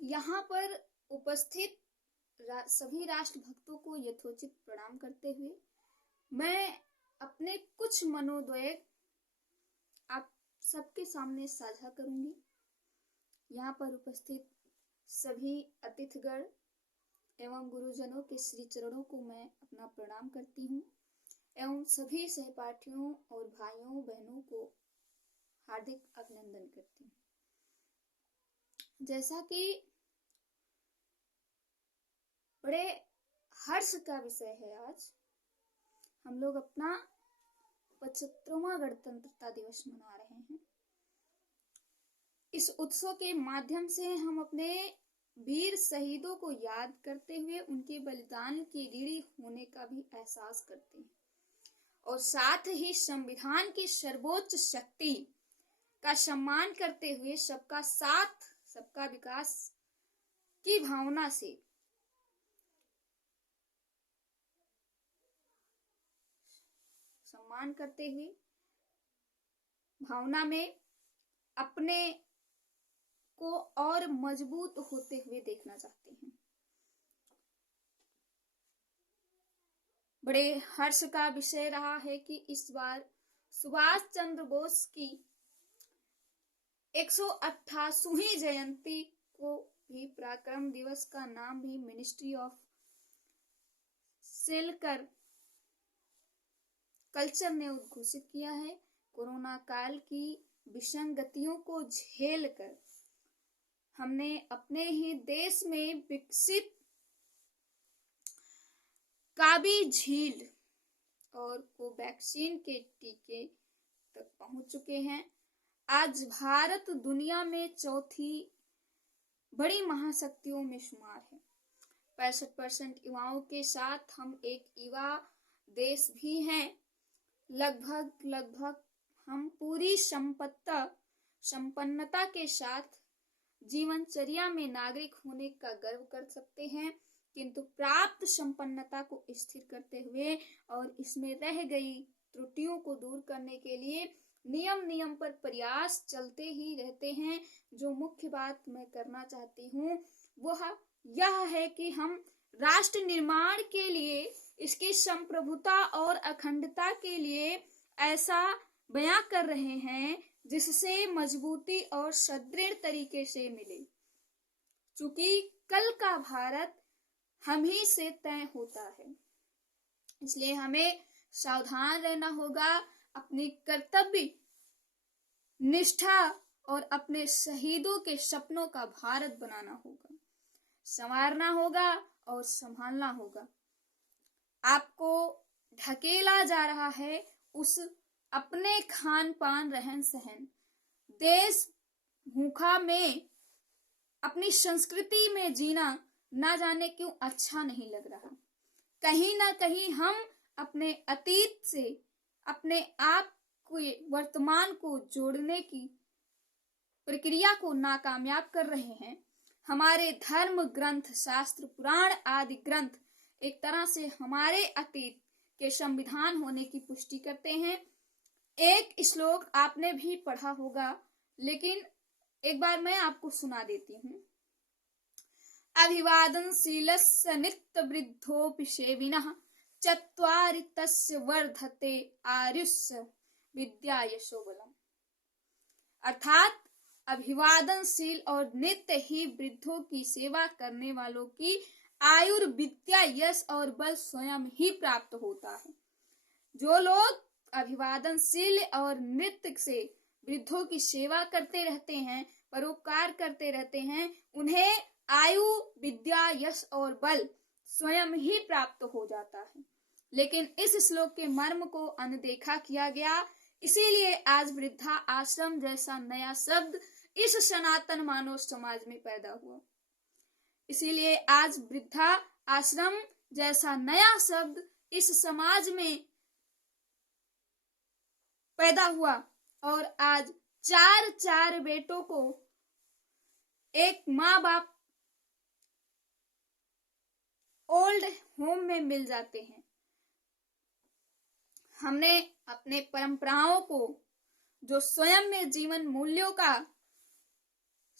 यहाँ पर उपस्थित सभी राष्ट्र भक्तों को यथोचित प्रणाम करते हुए मैं अपने कुछ मनोद्वेग आप सबके सामने साझा करूंगी। यहाँ पर उपस्थित सभी अतिथिगण एवं गुरुजनों के श्री चरणों को मैं अपना प्रणाम करती हूँ एवं सभी सहपाठियों और भाइयों बहनों को हार्दिक अभिनंदन करती हूँ। जैसा कि बड़े हर्ष का विषय है, आज हम लोग अपना 75वां गणतंत्रता दिवस मना रहे हैं। इस उत्सव के माध्यम से हम अपने वीर शहीदों को याद करते हुए उनके बलिदान के ऋणी होने का भी एहसास करते हैं और साथ ही संविधान की सर्वोच्च शक्ति का सम्मान करते हुए सबका साथ सबका विकास की भावना से सम्मान करते हुए भावना में अपने को और मजबूत होते हुए देखना चाहते हैं। बड़े हर्ष का विषय रहा है कि इस बार सुभाष चंद्र बोस की 188वीं जयंती को भी पराक्रम दिवस का नाम भी मिनिस्ट्री ऑफ सिल्कर कल्चर ने उद्घोषित किया है। कोरोना काल की विसंगतियों को झेलकर हमने अपने ही देश में विकसित काबी झील और कोवैक्सीन के टीके तक पहुंच चुके हैं। आज भारत दुनिया में चौथी बड़ी महाशक्तियों में शुमार है। 65% युवाओं के साथ हम एक युवा देश भी हैं। लगभग हम पूरी संपन्नता के साथ जीवनचर्या में नागरिक होने का गर्व कर सकते हैं, किंतु प्राप्त संपन्नता को स्थिर करते हुए और इसमें रह गई त्रुटियों को दूर करने के लिए नियम पर प्रयास चलते ही रहते हैं। जो मुख्य बात मैं करना चाहती हूँ वह यह है कि हम राष्ट्र निर्माण के लिए, इसकी संप्रभुता और अखंडता के लिए ऐसा बयां कर रहे हैं जिससे मजबूती और सुदृढ़ तरीके से मिले। चूंकि कल का भारत हम ही से तय होता है, इसलिए हमें सावधान रहना होगा, अपनी कर्तव्य निष्ठा और अपने शहीदों के सपनों का भारत बनाना होगा, संवारना होगा और संभालना होगा। आपको ढकेला जा रहा है उस अपने खान पान रहन सहन देश भूखा में अपनी संस्कृति में जीना ना जाने क्यों अच्छा नहीं लग रहा। कहीं ना कहीं हम अपने अतीत से अपने आप को वर्तमान को जोड़ने की प्रक्रिया को नाकामयाब कर रहे हैं। हमारे धर्म ग्रंथ, शास्त्र, पुराण आदि ग्रंथ एक तरह से हमारे अतीत के संविधान होने की पुष्टि करते हैं। एक श्लोक आपने भी पढ़ा होगा, लेकिन एक बार मैं आपको सुना देती हूँ। अभिवादनशीलस्य नित्य वृद्धोऽपि सेविनः चत्वारि तस्य वर्धते आयुष्य विद्या यशो बलम्। अर्थात अभिवादनशील और नित्य ही वृद्धों की सेवा करने वालों की आयुर्विद्या, यश और बल स्वयं ही प्राप्त होता है। जो लोग अभिवादनशील और नित्य से वृद्धों की सेवा करते रहते हैं, परोपकार करते रहते हैं, उन्हें आयु, विद्या, यश और बल स्वयं ही प्राप्त हो जाता है। लेकिन इस श्लोक के मर्म को अनदेखा किया गया, इसीलिए आज वृद्धा आश्रम जैसा नया शब्द इस सनातन मानव समाज में पैदा हुआ। इसीलिए आज वृद्धा आश्रम जैसा नया शब्द इस समाज में पैदा हुआ और आज 4 बेटों को एक माँ बाप ओल्ड होम में मिल जाते हैं। हमने अपने परंपराओं को, जो स्वयं में जीवन मूल्यों का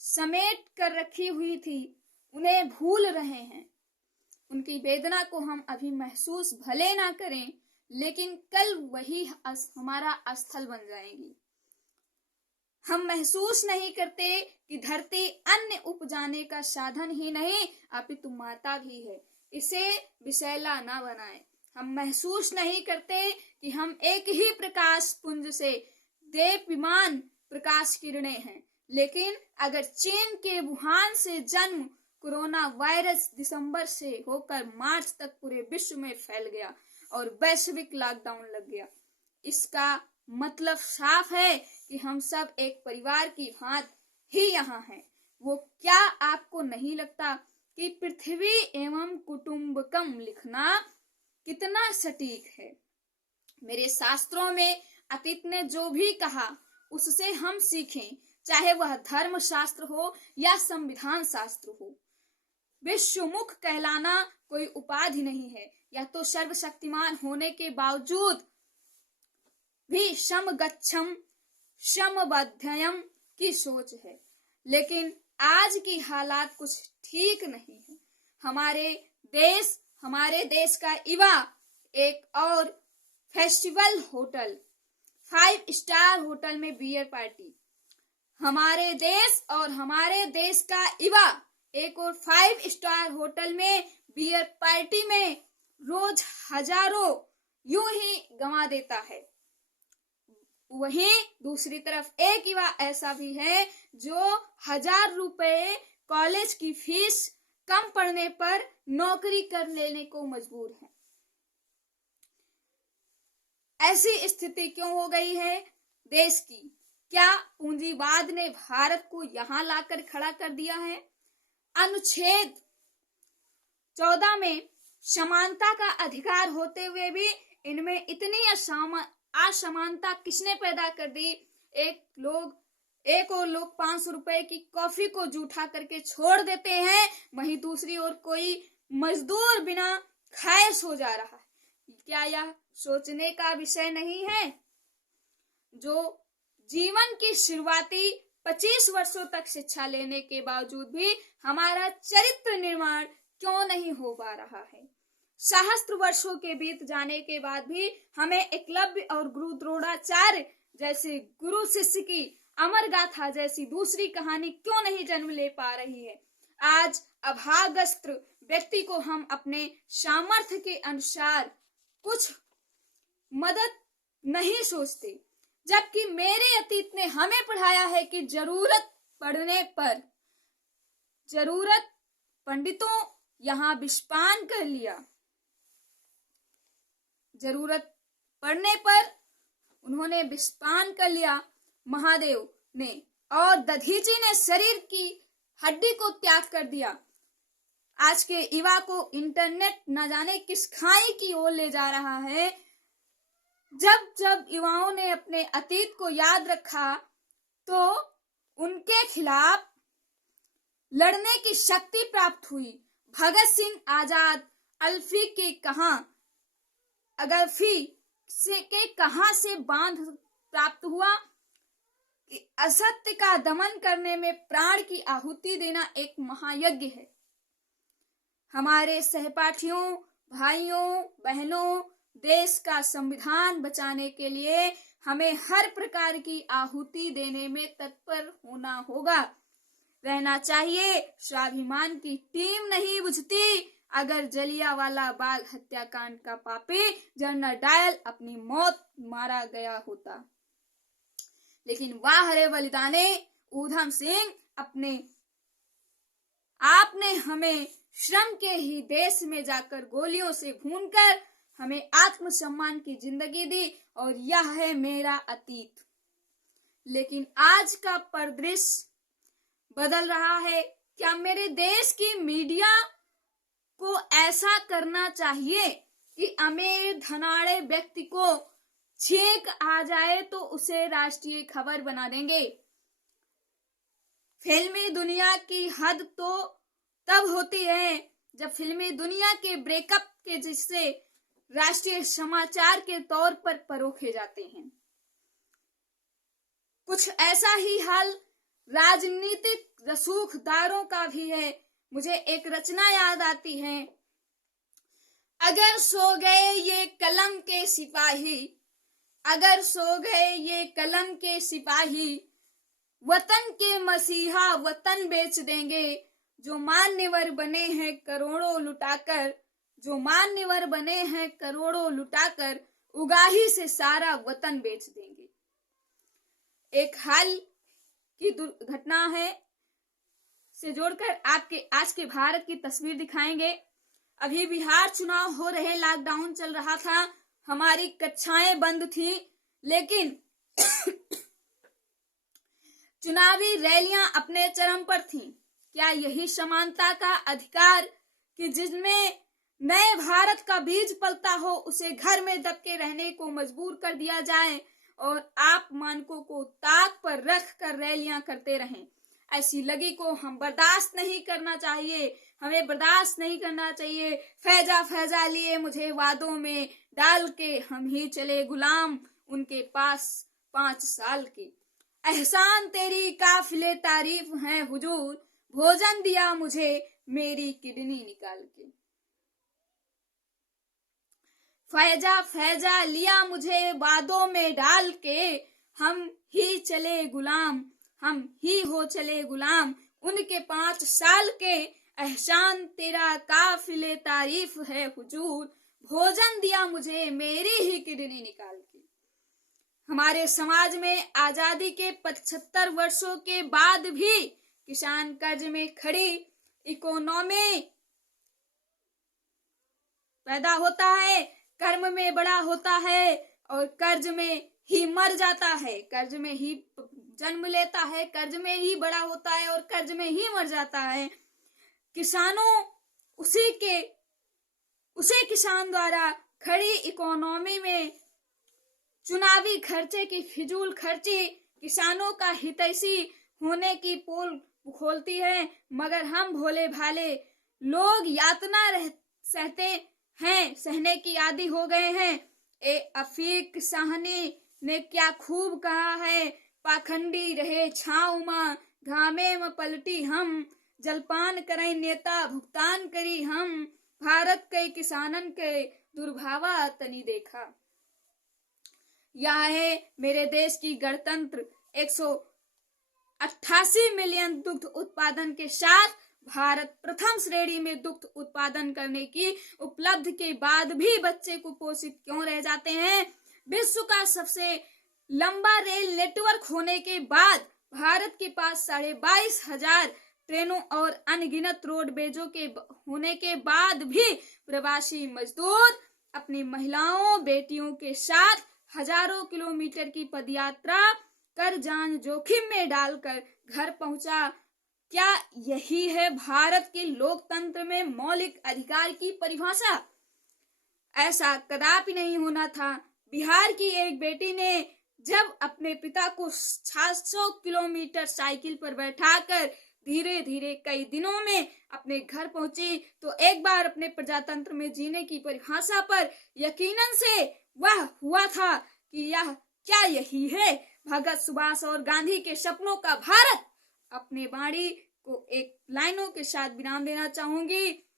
समेट कर रखी हुई थी उन्हें भूल रहे हैं। उनकी वेदना को हम अभी महसूस भले ना करें, लेकिन कल वही हमारा स्थल बन जाएगी। हम महसूस नहीं करते कि धरती अन्न उपजाने का साधन ही नहीं अपितु माता भी है, इसे विषैला ना बनाएं। हम महसूस नहीं करते कि हम एक ही प्रकाश पुंज से देदीप्यमान प्रकाश किरणें हैं, लेकिन अगर चीन के वुहान से जन्म कोरोना वायरस दिसंबर से होकर मार्च तक पूरे विश्व में फैल गया और वैश्विक लॉकडाउन लग गया, इसका मतलब साफ है कि हम सब एक परिवार की भांति ही यहाँ हैं। वो क्या आपको नहीं लगता कि पृथ्वी एवं कुटुंबकम लिखना कितना सटीक है? मेरे शास्त्रों में अतीत ने जो भी कहा उससे हम सीखें, चाहे वह धर्म शास्त्र हो या संविधान शास्त्र हो। विश्वमुख कहलाना कोई उपाधि नहीं है, या तो सर्वशक्तिमान होने के बावजूद भी समगच्छम समबध्ययम की सोच है, लेकिन आज की हालात कुछ ठीक नहीं है। हमारे देश का युवा एक और फेस्टिवल होटल, 5 स्टार होटल में बियर पार्टी। हमारे देश का युवा एक और 5 स्टार होटल में बियर पार्टी में रोज हजारों यूं ही गंवा देता है। वहीं दूसरी तरफ एक युवा ऐसा भी है जो 1000 रुपए कॉलेज की फीस कम पड़ने पर नौकरी कर लेने को मजबूर है। ऐसी स्थिति क्यों हो गई है देश की? क्या पूंजीवाद ने भारत को यहां लाकर खड़ा कर दिया है? अनुच्छेद 14 में समानता का अधिकार होते हुए भी इनमें इतनी असमानता किसने पैदा कर दी? एक और लोग 500 रुपए की कॉफी को जूठा करके छोड़ देते हैं, वहीं दूसरी ओर कोई मजदूर बिना खाए सो जा रहा है। क्या यह सोचने का विषय नहीं है? जो जीवन की शुरुआती 25 वर्षों तक शिक्षा लेने के बावजूद भी हमारा चरित्र निर्माण क्यों नहीं हो पा रहा है? सहस्त्र वर्षों के बीत जाने के बाद भी हमें एकलव्य और गुरु द्रोणाचार्य जैसे गुरु शिष्य की अमर गाथा जैसी दूसरी कहानी क्यों नहीं जन्म ले पा रही है? आज अभाग्यस्त व्यक्ति को हम अपने सामर्थ्य के अनुसार कुछ मदद नहीं सोचते, जबकि मेरे अतीत ने हमें पढ़ाया है कि जरूरत पंडितों यहाँ विषपान कर लिया। जरूरत पड़ने पर उन्होंने विषपान कर लिया महादेव ने, और दधीची ने शरीर की हड्डी को त्याग कर दिया। आज के युवा को इंटरनेट न जाने किस खाई की ओर ले जा रहा है। जब युवाओं ने अपने अतीत को याद रखा तो उनके खिलाफ लड़ने की शक्ति प्राप्त हुई। भगत सिंह आजाद अल्फी के कहां से बांध प्राप्त हुआ कि असत्य का दमन करने में प्राण की आहुति देना एक महायज्ञ है। हमारे सहपाठियों, भाइयों, बहनों, देश का संविधान बचाने के लिए हमें हर प्रकार की आहुति देने में तत्पर होना होगा, रहना चाहिए। स्वाभिमान की टीम नहीं बुझती अगर जलियांवाला बाग हत्याकांड का पापी जनरल डायल अपनी मौत मारा गया होता। लेकिन वाह रे बलिदाने ऊधम सिंह, आपने हमें श्रम के ही देश में जाकर गोलियों से भूनकर हमें आत्मसम्मान की जिंदगी दी, और यह है मेरा अतीत। लेकिन आज का परिदृश्य बदल रहा है। क्या मेरे देश की मीडिया को ऐसा करना चाहिए कि अमीर धनाढ़े व्यक्ति को छींक आ जाए तो उसे राष्ट्रीय खबर बना देंगे? फिल्मी दुनिया की हद तो तब होती है जब फिल्मी दुनिया के ब्रेकअप के जिससे राष्ट्रीय समाचार के तौर पर परोखे जाते हैं। कुछ ऐसा ही हाल राजनीतिक रसूखदारों का भी है। मुझे एक रचना याद आती है, अगर सो गए ये कलम के सिपाही, अगर सो गए ये कलम के सिपाही, वतन के मसीहा वतन बेच देंगे। जो मान्यवर बने हैं करोड़ों लुटाकर, जो मान्यवर बने हैं करोड़ों लुटाकर, उगाही से सारा वतन बेच देंगे। एक हाल की घटना है से जोड़कर आपके आज के भारत की तस्वीर दिखाएंगे। अभी बिहार चुनाव हो रहे, लॉकडाउन चल रहा था, हमारी कक्षाएं बंद थी, लेकिन चुनावी रैलियां अपने चरम पर थीं। क्या यही समानता का अधिकार कि जिसमें नए भारत का बीज पलता हो, उसे घर में दबके रहने को मजबूर कर दिया जाए और आप मानकों को ताक पर रख कर रैलियां करते रहें? ऐसी लगी को हम बर्दाश्त नहीं करना चाहिए, हमें बर्दाश्त नहीं करना चाहिए। फैजा फैजा लिए मुझे वादों में डाल के, हम ही चले गुलाम उनके पास 5 साल के। एहसान तेरी काफिले तारीफ हैं हुजूर, भोजन दिया मुझे मेरी किडनी निकाल के। फैजा फैजा लिया मुझे वादों में डाल के, हम ही चले गुलाम, हम ही हो चले गुलाम उनके 5 साल के। एहसान तेरा काफिले तारीफ है हुजूर, भोजन दिया मुझे मेरी ही किडनी निकाल के। हमारे समाज में आजादी के 75 वर्षों के बाद भी किसान कर्ज में खड़ी इकोनॉमी पैदा होता है, कर्म में बड़ा होता है और कर्ज में ही मर जाता है, कर्ज में ही जन्म लेता है, कर्ज में ही बड़ा होता है और कर्ज में ही मर जाता है। किसानों उसे किसान द्वारा खड़ी इकोनॉमी में चुनावी खर्चे की फिजूल खर्ची किसानों का हितैषी होने की पोल खोलती है, मगर हम भोले भाले लोग यातना सहते हैं, सहने की आदी हो गए हैं। अफीक साहनी ने क्या खूब कहा है, पाखंडी रहे छाँव मां, घामे में पलटी हम, जलपान करें नेता भुगतान करी हम, भारत के किसानन के दुर्भावा तनी देखा। यह है मेरे देश की गणतंत्र 188 मिलियन दुग्ध उत्पादन के साथ भारत प्रथम श्रेणी में दुग्ध उत्पादन करने की उपलब्धि के बाद भी बच्चे कुपोषित क्यों रह जाते हैं? विश्व का सबसे लंबा रेल नेटवर्क होने के बाद, भारत के पास 22,500 ट्रेनों और अनगिनत रोडवेजों के होने के बाद भी प्रवासी मजदूर अपनी महिलाओं बेटियों के साथ हजारों किलोमीटर की पदयात्रा कर जान जोखिम में डालकर घर पहुंचा। क्या यही है भारत के लोकतंत्र में मौलिक अधिकार की परिभाषा? ऐसा कदापि नहीं होना था। बिहार की एक बेटी ने जब अपने पिता को 700 किलोमीटर साइकिल पर बैठाकर धीरे धीरे कई दिनों में अपने घर पहुंची, तो एक बार अपने प्रजातंत्र में जीने की परिभाषा पर यकीनन से वह हुआ था कि यह क्या यही है भगत सुभाष और गांधी के सपनों का भारत? अपने वाणी को एक लाइनों के साथ विराम देना चाहूंगी।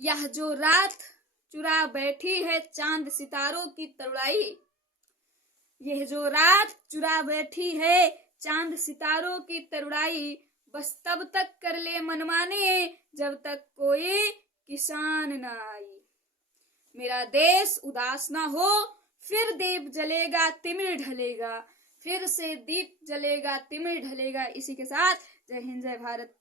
यह जो रात चुरा बैठी है चांद सितारों की तरुणाई, यह जो रात चुरा बैठी है चांद सितारों की तरुणाई, बस तब तक कर ले मनमाने जब तक कोई किसान न आई। मेरा देश उदास ना हो, फिर दीप जलेगा तिमिर ढलेगा, फिर से दीप जलेगा तिमिर ढलेगा। इसी के साथ जय हिंद जय भारत।